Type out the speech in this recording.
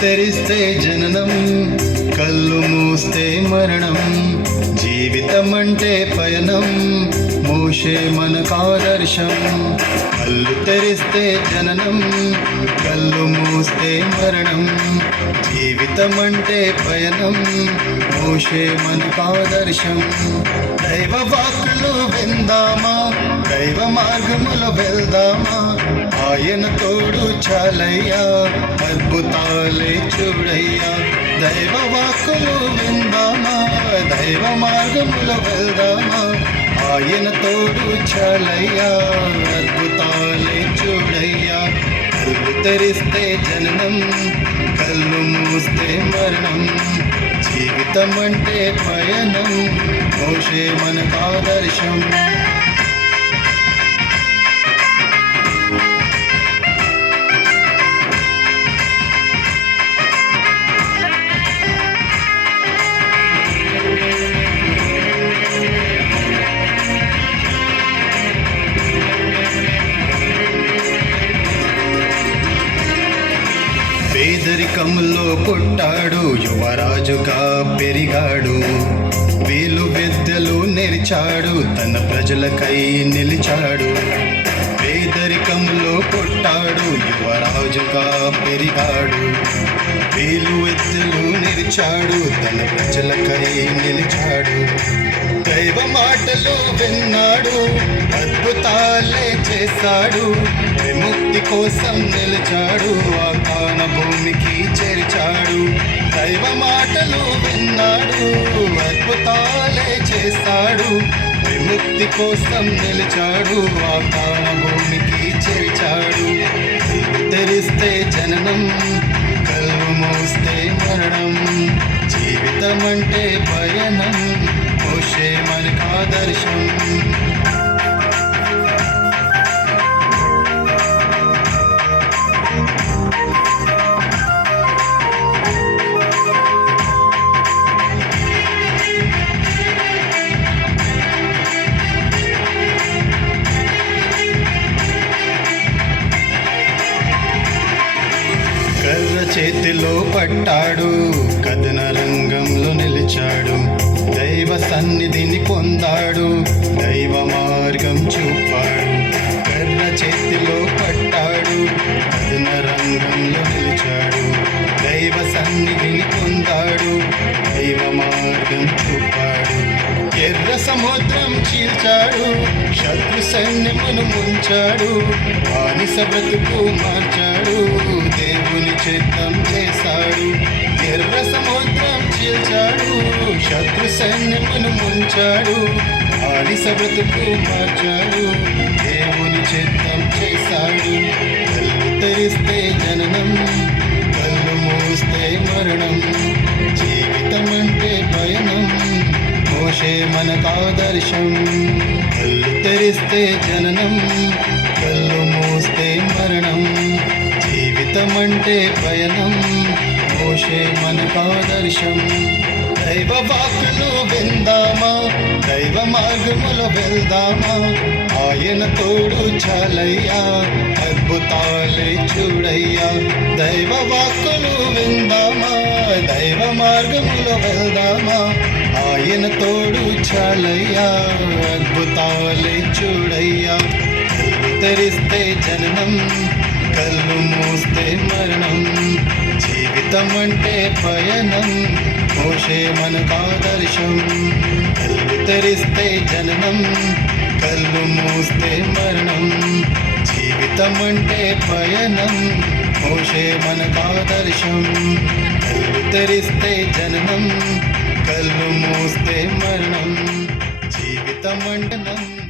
తెరిస్తే జననం కళ్ళు మూస్తే మరణం జీవితం అంటే పయనం మోషే మనకాదర్శం కళ్ళు తెరిస్తే జననం కళ్ళు మూస్తే మరణం జీవితం అంటే పయనం మోషే మనకాదర్శం దైవ వాక్కులు విందామా దైవ మార్గములు వెళ్దామా ఆయన తోడు చాలయ్యా. అద్భుతాలే చూడయ్యా. దైవ వాక్కులు విందామా? దైవ మార్గములు వెళ్దామా? ఆయన తోడు చాలయ్యా. అద్భుతాలే చూడయ్యా. కళ్ళు తెరిస్తే జననం కళ్ళు మూస్తే మరణం. జీవితం అంటే పయనం. మోషే మనకు ఆదర్శం పేదరికంలో పుట్టాడు యువరాజుగా పెరిగాడు. వీలు విద్యలు నేర్చాడు తన ప్రజలకై నిలిచాడు. పేదరికంలో పుట్టాడు యువరాజుగా పెరిగాడు. వీలు విద్యలు నేర్చాడు తన ప్రజలకై నిలిచాడు. దైవ మాటలు విన్నాడు అద్భుతాలే చేశాడు. విముక్తి కోసం నిలిచాడు. ఆకాన భూమికి చేర్చాడు. దైవ మాటలు విన్నాడు. అద్భుతాలే చేశాడు. విముక్తి కోసం నిలిచాడు. ఆకాన భూమికి చేర్చాడు తెరిస్తే జననం కళ్ళు మోస్తే మరణం. జీవితం అంటే పయనం పోషే మనకు ఆదర్శం. పట్టాడు. కథన రంగంలో నిలిచాడు. దైవ సన్నిధిని పొందాడు. దైవ మార్గం చూపాడు. కర్ర చేతిలో పట్టాడు. కథన రంగంలో నిలిచాడు. దైవ సన్నిధిని పొందాడు. దైవ మార్గం చూపాడు. ఎర్ర సముద్రం చీల్చాడు. శత్రు సైన్యమును ముంచాడు. బానిస బ్రతుకు మార్చాడు. దేవుని చిత్తం చే ఎర్ర సముద్రం చీల్చాడు శత్రు సైన్యమును ముంచాడు. బానిస బ్రతుకు మార్చాడు. దేవుని చిత్తం చేశాడు. కళ్ళు తెరిస్తే జననం కళ్ళు మూస్తే మరణం. జీవితం అంటే పయనం మోషే మనకు ఆదర్శం కళ్ళు తెరిస్తే జననం కళ్ళు మూస్తే మరణం. జీవితం అంటే పయనం మోషే మనకు ఆదర్శం దైవ వాక్కులు విందామా దైవ మార్గములో వెళ్దామా ఆయన తోడు చాలయ్యా అద్భుతాలే చూడయ్యా దైవ వాక్కులు విందామా దైవ మార్గములో వెళ్దామా ఆయన తోడు చాలయ్యా అద్భుతాలే చూడయ్యా కళ్ళు తెరిస్తే జననం కళ్ళు మూస్తే మరణం జీవితం అంటే పయనం పోషే మనకు ఆదర్శం. కళ్ళు తెరిస్తే జననం కళ్ళు మూస్తే మరణం. జీవితం అంటే పయనం పోషే మనకు ఆదర్శం. కళ్ళు తెరిస్తే జననం కళ్ళు మూస్తే మరణం. జీవితం అంటే